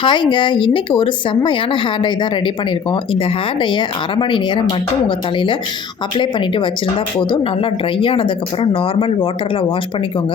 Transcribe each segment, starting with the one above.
ஹாய்ங்க. இன்றைக்கி ஒரு செம்மையான ஹேர் டை தான் ரெடி பண்ணியிருக்கோம். இந்த ஹேர் டையை அரை மணி நேரம் மட்டும் உங்கள் தலையில் அப்ளை பண்ணிவிட்டு வச்சுருந்தா போதும். நல்லா ட்ரை ஆனதுக்கப்புறம் நார்மல் வாட்டரில் வாஷ் பண்ணிக்கோங்க.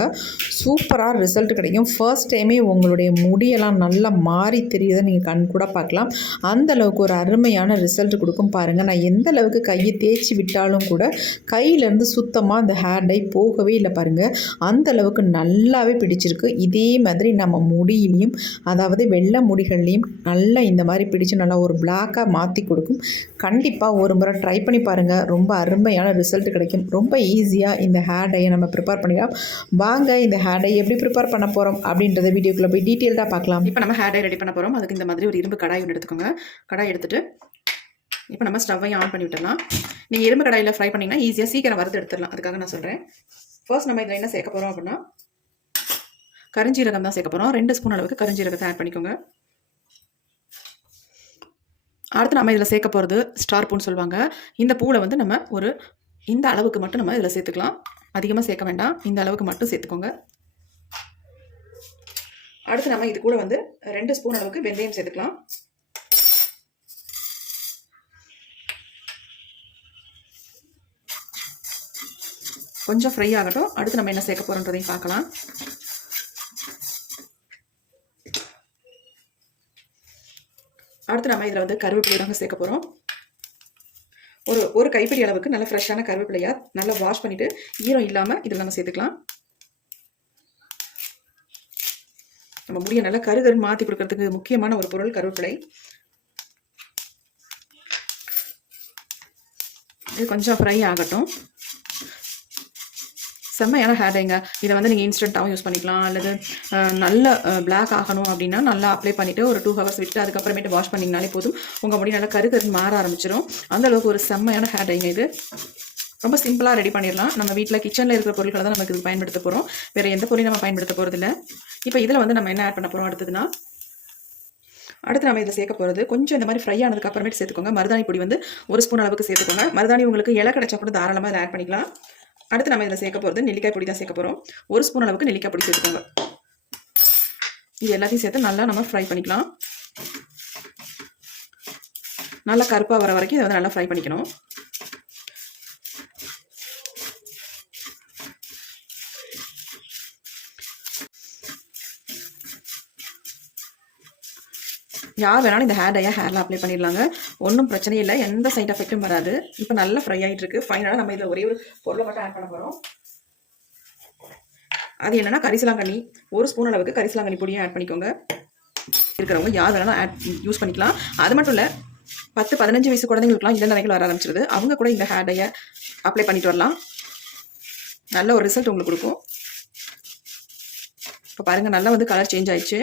சூப்பராக ரிசல்ட் கிடைக்கும். ஃபர்ஸ்ட் டைமே உங்களுடைய முடியெல்லாம் நல்லா மாறி தெரியுதை நீங்கள் கண் கூட பார்க்கலாம். அந்த அளவுக்கு ஒரு அருமையான ரிசல்ட் கொடுக்கும் பாருங்கள் நான் எந்த அளவுக்கு கையை தேய்ச்சி விட்டாலும் கூட கையிலேருந்து சுத்தமாக அந்த ஹேர் டை போகவே இல்லை பாருங்கள் அந்த அளவுக்கு நல்லாவே பிடிச்சிருக்கு. இதே மாதிரி நம்ம முடியிலையும் அதாவது வெள்ளை முடிகள்லையும் நல்லா இந்த மாதிரி பிடிச்சு நல்லா ஒரு பிளாக்காக மாற்றி கொடுக்கும். கண்டிப்பாக ஒரு முறை ட்ரை பண்ணி பாருங்கள் ரொம்ப அருமையான ரிசல்ட் கிடைக்கும். ரொம்ப ஈஸியாக இந்த ஹேர் டையை நம்ம ப்ரிப்பேர் பண்ணிக்கலாம் வாங்க இந்த ஹேர் டை எப்படி ப்ரிப்பேர் பண்ண போகிறோம் அப்படின்றத வீடியோக்குள்ளே போய் டீட்டெயில்டாக பார்க்கலாம். இப்போ நம்ம ஹேர் டை ரெடி பண்ண போகிறோம் அதுக்கு இந்த மாதிரி ஒரு இரும்பு கடாய் ஒன்று எடுத்துக்கோங்க. கடாய் எடுத்துகிட்டு இப்போ நம்ம ஸ்டவ்வையும் ஆன் பண்ணி விட்டுடலாம். நீங்கள் இரும்பு கடாயில் ஃப்ரை பண்ணிங்கன்னா ஈஸியாக சீக்கிரம் வறுத்து எடுத்துடலாம். அதுக்காக நான் சொல்கிறேன் ஃபர்ஸ்ட் நம்ம இதில் என்ன சேர்க்க போகிறோம் அப்படின்னா கரிஞ்சீரகம் தான் சேர்க்க போகிறோம் ரெண்டு ஸ்பூன் அளவுக்கு கரிஞ்சீரகத்தை ஆட் பண்ணிக்கோங்க. அடுத்து நம்ம இதில் சேர்க்க போகிறது ஸ்டார் பூன்னு சொல்லுவாங்க. இந்த பூவில் வந்து நம்ம ஒரு இந்த அளவுக்கு மட்டும் நம்ம இதில் சேர்த்துக்கலாம். அதிகமாக சேர்க்க வேண்டாம். இந்த அளவுக்கு மட்டும் சேர்த்துக்கோங்க. அடுத்து நம்ம இது கூட வந்து ரெண்டு ஸ்பூன் அளவுக்கு வெந்தயம் சேர்த்துக்கலாம். கொஞ்சம் ஃப்ரை ஆகட்டும். அடுத்து நம்ம என்ன சேர்க்க போகிறோன்றதையும் பார்க்கலாம். அடுத்து நம்ம இதில் வந்து கருவேப்பிலை தாங்க சேர்க்க போகிறோம் ஒரு ஒரு கைப்பிடி அளவுக்கு நல்ல ஃப்ரெஷ்ஷான கருவேப்பிலையாக நல்லா வாஷ் பண்ணிவிட்டு ஈரம் இல்லாமல் இதில் நம்ம சேர்த்துக்கலாம். நம்ம முடிய நல்லா கருகரு மாற்றி கொடுக்கறதுக்கு முக்கியமான ஒரு பொருள் கருவேப்பிலை. இது கொஞ்சம் ஃப்ரை ஆகட்டும். செம்மையான ஹேர் டைங்க இதை வந்து நீங்கள் இன்ஸ்டண்ட்டாகவும் யூஸ் பண்ணிக்கலாம். அல்லது நல்ல பிளாக் ஆகணும் அப்படின்னா நல்லா அப்ளை பண்ணிவிட்டு ஒரு டூ ஹவர்ஸ் விட்டு அதுக்கப்புறமேட்டு வாஷ் பண்ணிங்கனாலே போதும். உங்கள் முடி நல்லா கரு கருன்னு மாற ஆரம்பிச்சிடும் அந்தளவுக்கு ஒரு செம்மையான ஹேர் டைங்க இது. ரொம்ப சிம்பிளாக ரெடி பண்ணிடலாம் நம்ம வீட்டில் கிச்சனில் இருக்கிற பொருட்களை தான் நமக்கு இது பயன்படுத்த போகிறோம் வேறு எந்த பொருளையும் நம்ம பயன்படுத்த போகிறதில்ல இப்போ இதில் வந்து நம்ம என்ன ஆட் பண்ண போகிறோம் அடுத்ததுன்னா அடுத்து நம்ம இதில் சேர்க்க போகிறது கொஞ்சம் இந்த மாதிரி ஃப்ரை ஆனதுக்கு அப்புறமேட்டு சேர்த்துக்கோங்க. மருதாணி பொடி வந்து ஒரு ஸ்பூன் அளவுக்கு சேர்த்துக்கோங்க. மருதாணி உங்களுக்கு இலை கிடச்சா கூட தாராளமாக இதில் ஆட் பண்ணிக்கலாம். அடுத்து நம்ம இதில் சேர்க்க போகிறது நெல்லிக்காய் பொடி தான் சேர்க்க போகிறோம் ஒரு ஸ்பூன் அளவுக்கு நெல்லிக்காய் பொடி சேர்த்துக்கோங்க. இது எல்லாத்தையும் சேர்த்து நல்லா நம்ம ஃப்ரை பண்ணிக்கலாம். நல்லா கருப்பாக வர வரைக்கும் இதை வந்து நல்லா ஃப்ரை பண்ணிக்கணும். யார் வேணாலும் இந்த ஹேர் டையாக ஹேரில் அப்ளை பண்ணிடலாங்க. ஒன்றும் பிரச்சனை இல்லை. எந்த சைட் எஃபெக்ட்டும் வராது. இப்போ நல்லா ஃப்ரை ஆகிட்டு இருக்கு ஃபைனலாக நம்ம இதில் ஒரே ஒரு பொருளை மட்டும் ஆட் பண்ண போகிறோம் அது என்னென்னா கரிசலாங்கண்ணி. ஒரு ஸ்பூன் அளவுக்கு கரிசலாங்கண்ணி பொடியும் ஆட் பண்ணிக்கோங்க. இருக்கிறவங்க யார் வேணாலும் ஆட் யூஸ் பண்ணிக்கலாம். அது மட்டும் இல்லை பத்து பதினஞ்சு வயசு குழந்தைங்களுக்குலாம் இந்த நிலைகள் வர ஆரம்பிச்சிருது. அவங்க கூட இந்த ஹேர் டையை அப்ளை பண்ணிட்டு வரலாம். நல்ல ஒரு ரிசல்ட் உங்களுக்கு கொடுக்கும். இப்போ பாருங்கள் நல்லா வந்து கலர் சேஞ்ச் ஆயிடுச்சு.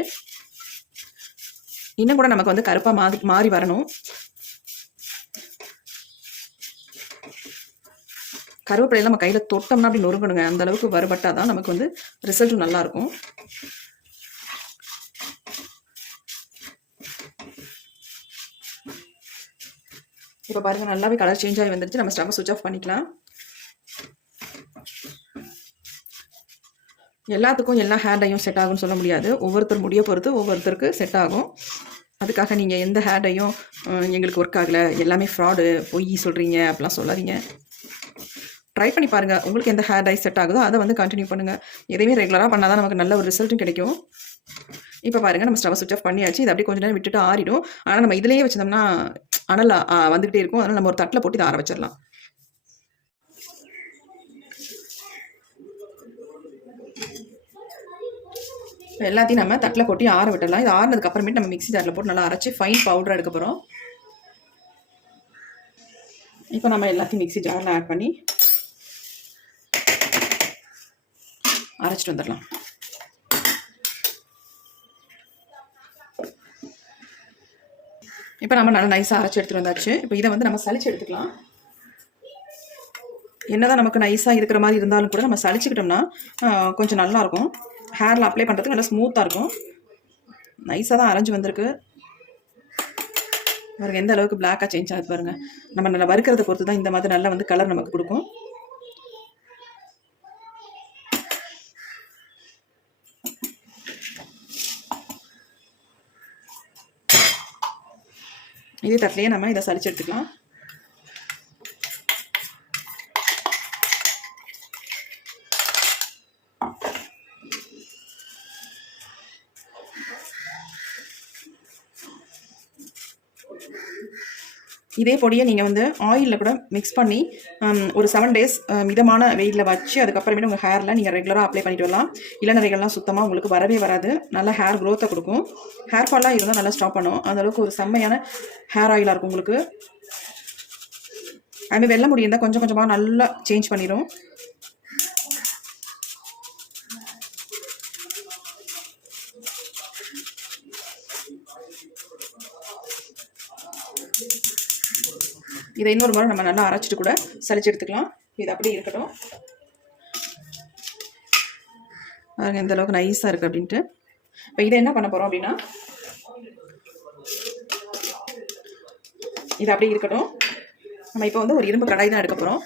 இன்னும் கூட நமக்கு வந்து கருப்பாக மாறி மாறி வரணும். கருவேப்பிலையில் நம்ம கையில் தொட்டோம்னா அப்படி நொறுக்கணுங்க அந்த அளவுக்கு வருபட்டால் தான் நமக்கு வந்து ரிசல்ட்டும் நல்லாயிருக்கும் இப்போ பாருங்கள் நல்லாவே கலர் சேஞ்ச் ஆகி வந்துருச்சு. நம்ம ஸ்டவ் சுவிச் ஆஃப் பண்ணிக்கலாம். எல்லாத்துக்கும் எல்லா ஹேர் டையும் செட் ஆகும்னு சொல்ல முடியாது. ஒவ்வொருத்தர் முடிய பொறுத்து ஒவ்வொருத்தருக்கு செட் ஆகும். அதுக்காக நீங்கள் எந்த ஹேர் எங்களுக்கு ஒர்க் ஆகலை. எல்லாமே ஃப்ராடு பொய் சொல்கிறீங்க அப்படிலாம் சொல்லாதீங்க. ட்ரை பண்ணி பாருங்கள் உங்களுக்கு எந்த ஹேர் டை செட் ஆகுதோ அதை வந்து கண்டினியூ பண்ணுங்கள் எதையுமே ரெகுலராக பண்ணால் தான் நமக்கு நல்ல ஒரு ரிசல்ட்டும் கிடைக்கும். இப்போ பாருங்கள் நம்ம ஸ்டவ் சுவிச் ஆஃப் பண்ணியாச்சு. இது அப்படியே கொஞ்ச நேரம் விட்டுட்டு ஆறிடும். ஆனால் நம்ம இதிலேயே வச்சிருந்தோம்னா அனல் வந்துகிட்டே வந்துக்கிட்டே இருக்கும். அதனால் நம்ம ஒரு தட்டில் போட்டு இதை ஆற வச்சிடலாம். எல்லாத்தையும் நம்ம தட்டில் கொட்டி ஆற விட்டுடலாம். இது ஆறுனதுக்கு அப்புறமேட்டு நம்ம மிக்ஸி ஜாரில் போட்டு நல்லா அரைச்சி ஃபைன் பவுடர் எடுக்க போகிறோம் இப்போ நம்ம எல்லாத்தையும் மிக்ஸி ஜாரில் ஆட் பண்ணி அரைச்சிட்டு வந்துடலாம். இப்போ நம்ம நல்லா நைஸாக அரைச்சி எடுத்துகிட்டு வந்தாச்சு. இப்போ இதை வந்து நம்ம சளிச்சு எடுத்துக்கலாம். என்னதான் நமக்கு நைஸாக இருக்கிற மாதிரி இருந்தாலும் கூட நம்ம சளிச்சுக்கிட்டோம்னா கொஞ்சம் நல்லாயிருக்கும் ஹேரில் அப்ளை பண்ணுறதுக்கு நல்லா ஸ்மூத்தாக இருக்கும். நைஸாக தான் அரைஞ்சி வந்திருக்கு. பாருங்கள் எந்த அளவுக்கு பிளாக்காக சேஞ்ச் ஆகுது பாருங்க. நம்ம நல்லா வறுக்கிறத பொறுத்து தான் இந்த மாதிரி நல்லா வந்து கலர் நமக்கு கொடுக்கும். இதே தட்டிலேயே நம்ம இதை சளிச்சு எடுத்துக்கலாம். இதே பொடியை நீங்கள் வந்து ஆயிலில் கூட மிக்ஸ் பண்ணி ஒரு செவன் டேஸ் மிதமான வெயிலில் வச்சு அதுக்கப்புறமேட்டு உங்கள் ஹேரில் நீங்கள் ரெகுலராக அப்ளை பண்ணிட்டு வரலாம். இளநரைகள்லாம் சுத்தமாக உங்களுக்கு வரவே வராது. நல்ல ஹேர் க்ரோத்தை கொடுக்கும். ஹேர் ஃபாலாக இருந்தால் நல்லா ஸ்டாப் பண்ணும். அந்தளவுக்கு ஒரு செம்மையான ஹேர் ஆயிலாக இருக்கும் உங்களுக்கு. அதுமாதிரி வெள்ள முடியிருந்தால் கொஞ்சம் கொஞ்சமாக நல்லா சேஞ்ச் பண்ணிடும் இதை இன்னொரு முறை நம்ம நல்லா அரைச்சிட்டு கூட சளிச்சு எடுத்துக்கலாம். இது அப்படி இருக்கட்டும். பாருங்கள் இந்த அளவுக்கு நைஸாக இருக்குது அப்படின்ட்டு. இப்போ இதை என்ன பண்ண போகிறோம் அப்படின்னா இது அப்படியே இருக்கட்டும். நம்ம இப்போ வந்து ஒரு இரும்பு கடாய் தான் எடுக்க போகிறோம்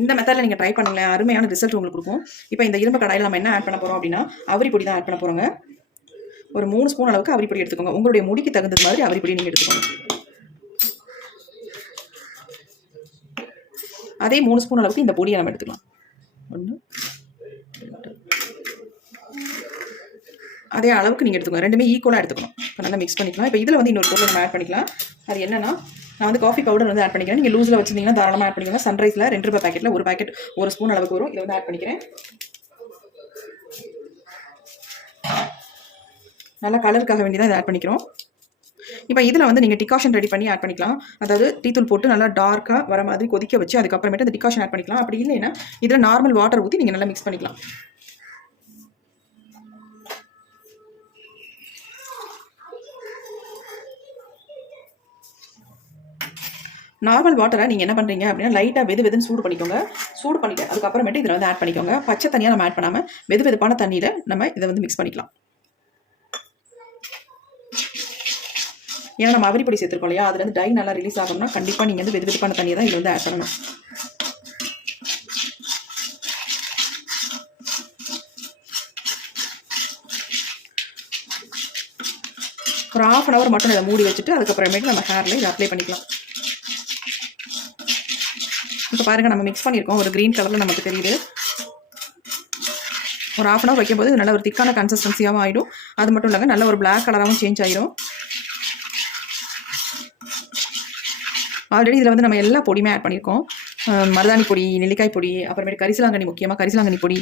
இந்த மெத்தடில் நீங்கள் ட்ரை பண்ணுங்களேன். அருமையான ரிசல்ட் உங்களுக்கு கொடுக்கும். இப்போ இந்த இரும்பு கடாயில் நம்ம என்ன ஆட் பண்ண போகிறோம் அப்படின்னா அவரி பொடி தான் ஆட் பண்ண போகிறோங்க ஒரு மூணு ஸ்பூன் அளவுக்கு அவரி பொடி எடுத்துக்கோங்க. உங்களுடைய முடிக்கு தகுந்தது மாதிரி அவரி பொடி நீங்கள் எடுத்துக்கோங்க. அதே மூணு ஸ்பூன் அளவுக்கு இந்த பொடியை நம்ம எடுத்துக்கலாம். ஒன்று அதே அளவுக்கு நீங்கள் எடுத்துக்கோங்க. ரெண்டுமே ஈக்குவலாக எடுத்துக்கணும். இப்போ நல்லா மிக்ஸ் பண்ணிக்கலாம். இப்போ இதில் வந்து இன்னொரு பொருள் நம்ம ஆட் பண்ணிக்கலாம். அது என்னென்னா நான் வந்து காஃபி பவுடர் வந்து ஆட் பண்ணிக்கிறேன். நீங்கள் லூஸில் வச்சிருந்தீங்கன்னா தாராளமாக ஆட் பண்ணிக்கோங்க. சன்ரைஸில் ரெண்டு ரூபாய் பேக்கெட்டில் ஒரு பேக்கெட் ஒரு ஸ்பூன் அளவுக்கு வரும். இதை வந்து ஆட் பண்ணிக்கிறேன். நல்லா கலருக்காக வேண்டி தான் இதை ஆட் பண்ணிக்கிறோம். இப்போ இதில் வந்து நீங்கள் டிகாஷன் ரெடி பண்ணி ஆட் பண்ணிக்கலாம். அதாவது டீத்தூள் போட்டு நல்லா டார்க்காக வர மாதிரி கொதிக்க வச்சு அதுக்கப்புறமேட்டு அந்த டிகாஷன் ஆட் பண்ணிக்கலாம். அப்படி இல்லைன்னா இதில் நார்மல் வாட்டர் ஊற்றி நீங்கள் நல்லா மிக்ஸ் பண்ணிக்கலாம். நார்மல் வாட்டரை நீங்கள் என்ன பண்ணுறீங்க அப்படின்னா லைட்டாக வெது வெதுன்னு சூடு பண்ணிக்கோங்க. சூடு பண்ணிட்டு அதுக்கப்புறமேட்டு இதில் வந்து ஆட் பண்ணிக்கோங்க. பச்சை தண்ணியாக நம்ம ஆட் பண்ணாமல் வெது வெதுப்பான தண்ணியில் நம்ம இதை வந்து மிக்ஸ் பண்ணிக்கலாம். ஏன்னா நம்ம அவரி சேர்த்துருக்கோம் இல்லையா? அதுலேருந்து டை நல்லா ரிலீஸ் ஆகணும்னா கண்டிப்பாக நீங்கள் வந்து வெது வெதுப்பான தண்ணியை தான் இதில் வந்து ஆட் பண்ணணும். ஒரு ஆஃப் அன் ஹவர் மட்டும் இதை மூடி வச்சுட்டு அதுக்கப்புறமேட்டு நம்ம ஹேரில் இதை அப்ளை பண்ணிக்கலாம். இப்போ பாருங்கள் நம்ம மிக்ஸ் பண்ணியிருக்கோம் ஒரு க்ரீன் கலரில் நமக்கு தெரியுது. ஒரு ஆஃப் அன் ஹவர் வைக்கும்போது இது நல்ல ஒரு திக்கான கன்சிஸ்டன்சியாகவும் ஆகிடும் அது மட்டும் இல்லாமல் நல்ல ஒரு பிளாக் கலராகவும் சேஞ்ச் ஆகிடும் ஆல்ரெடி இதில் வந்து நம்ம எல்லா பொடியுமே ஆட் பண்ணியிருக்கோம் மருதாணி பொடி நெல்லிக்காய் பொடி அப்புறமேட்டு கரிசலாங்கண்ணி முக்கியமாக கரிசலாங்கண்ணி பொடி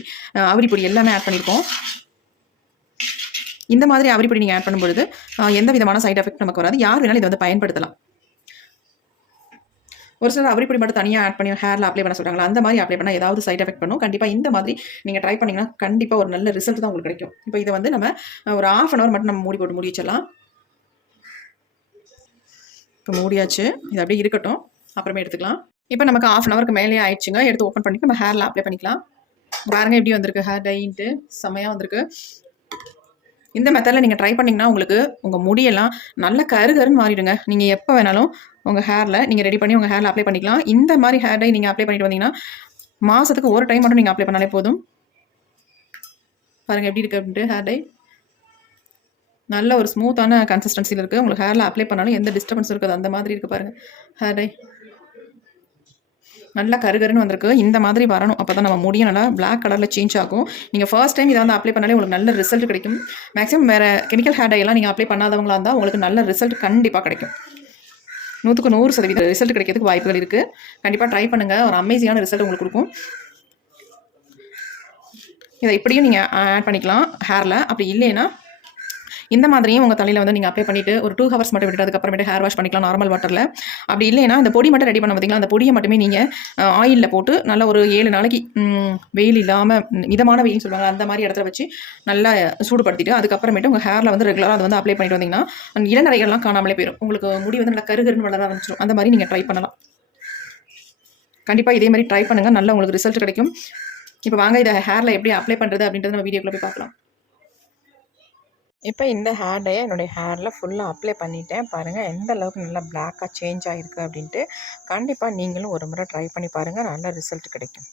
அவரி பொடி எல்லாமே ஆட் பண்ணியிருக்கோம் இந்த மாதிரி அவரி பொடி நீங்கள் ஆட் பண்ணும்பொழுது எந்த விதமான சைட் எஃபெக்ட் நமக்கு வராது. யார் வேணாலும் இதை வந்து பயன்படுத்தலாம். ஒரு சிலர் அவரி பொடி மட்டும் தனியாக ஆட் பண்ணி ஹேரில் அப்ளை பண்ண சொல்கிறாங்களா அந்த மாதிரி அப்ளை பண்ணால் ஏதாவது சைட் எஃபெக்ட் பண்ணும். கண்டிப்பாக இந்த மாதிரி நீங்கள் ட்ரை பண்ணிங்கன்னா கண்டிப்பாக ஒரு நல்ல ரிசல்ட் தான் உங்களுக்கு கிடைக்கும். இப்போ இதை வந்து நம்ம ஒரு ஆஃப் அன் ஹவர் மட்டும் நம்ம மூடி போட்டு மூடி வச்சிடலாம். இப்போ மூடியாச்சு. இது அப்படியே இருக்கட்டும். அப்புறமே எடுத்துக்கலாம். இப்போ நமக்கு ஆஃப் அன் ஹவருக்கு மேலே ஆயிடுச்சுங்க. எடுத்து ஓப்பன் பண்ணிட்டு நம்ம ஹேரில் அப்ளை பண்ணிக்கலாம். பாருங்க எப்படி வந்திருக்கு. ஹேர் டைன்ட்டு செம்மையாக வந்திருக்கு. இந்த மெத்தடில் நீங்கள் ட்ரை பண்ணிங்கன்னா உங்களுக்கு உங்கள் முடியெல்லாம் நல்ல கரு கருன்னு மாறிடுங்க. நீங்கள் எப்போ வேணாலும் உங்கள் ஹேரில் நீங்கள் ரெடி பண்ணி உங்கள் ஹேரில் அப்ளை பண்ணிக்கலாம். இந்த மாதிரி ஹேர் டை நீங்கள் அப்ளை பண்ணிட்டு வந்தீங்கன்னா மாதத்துக்கு ஒரு டைம் மட்டும் நீங்கள் அப்ளை பண்ணாலே போதும். பாருங்கள் எப்படி இருக்குது அப்படின்ட்டு ஹேர் டை நல்ல ஒரு ஸ்மூத்தான கன்சிஸ்டன்சியில் இருக்குது உங்களுக்கு ஹேரில் அப்ளை பண்ணாலும் எந்த டிஸ்டர்பன்ஸும் இருக்காது. அந்த மாதிரி இருக்குது பாருங்கள் ஹேர் டை நல்லா கருகருன்னு வந்திருக்கு. இந்த மாதிரி வரணும். அப்போ தான் நம்ம முடியும். நல்லா பிளாக் கலரில் சேஞ்ச் ஆகும். நீங்கள் ஃபர்ஸ்ட் டைம் இதை வந்து அப்ளை பண்ணாலே உங்களுக்கு நல்ல ரிசல்ட் கிடைக்கும். மேக்ஸிமம் வேறு கெமிக்கல் ஹேர் டை நீங்கள் அப்ளை பண்ணாதவங்களா இருந்தால் உங்களுக்கு நல்ல ரிசல்ட் கண்டிப்பாக கிடைக்கும். நூற்றுக்கு நூறு சதவீத ரிசல்ட் கிடைக்கிறதுக்கு வாய்ப்புகள் இருக்குது கண்டிப்பாக ட்ரை பண்ணுங்கள் ஒரு அமேசிங்கான ரிசல்ட் உங்களுக்கு கொடுக்கும். இதை இப்படியும் நீங்கள் ஆட் பண்ணிக்கலாம். ஹேரில் அப்படி இல்லைன்னா இந்த மாதிரியும் உங்கள் தலையில் வந்து நீங்கள் அப்ளை பண்ணிவிட்டு ஒரு டூ ஹவர்ஸ் மட்டும் விட்டுட்டு அதுக்கப்புறமேட்டு ஹேர் வாஷ் பண்ணிக்கலாம் நார்மல் வாட்டரில் அப்படி இல்லைன்னா அந்த பொடி மட்டும் ரெடி பண்ண பார்த்தீங்களா அந்த பொடியை மட்டுமே நீங்கள் ஆயிலில் போட்டு நல்லா ஒரு ஏழு நாளைக்கு வெயில் இல்லாமல் மிதமான வெயில் சொல்லுவாங்க அந்த மாதிரி இடத்துல வச்சு நல்லா சூடுபடுத்திட்டு அதுக்கப்புறமேட்டு உங்கள் ஹேரில் வந்து ரெகுலராக அதை வந்து அப்ளை பண்ணிட்டு வந்தீங்கன்னா அந்த இளநரைகள்லாம் காணாமலே போயிடும் உங்களுக்கு முடி வந்து நல்லா கருகருன்னு வளர ஆரம்பிச்சிடும் அந்த மாதிரி நீங்கள் ட்ரை பண்ணலாம். கண்டிப்பாக இதே மாதிரி ட்ரை பண்ணுங்கள் நல்லா உங்களுக்கு ரிசல்ட் கிடைக்கும். இப்போ வாங்க இதை ஹேரில் எப்படி அப்ளை பண்ணுறது அப்படின்றத நம்ம வீடியோக்குள்ள போய் பார்க்கலாம். இப்போ இந்த ஹேர் டையை என்னுடைய ஹேரில் ஃபுல்லாக அப்ளை பண்ணிட்டேன். பாருங்கள் எந்த அளவுக்கு நல்லா பிளாக்காக சேஞ்ச் ஆகிருக்கு அப்படின்ட்டு கண்டிப்பாக நீங்களும் ஒரு முறை ட்ரை பண்ணி பாருங்கள் நல்ல ரிசல்ட் கிடைக்கும்.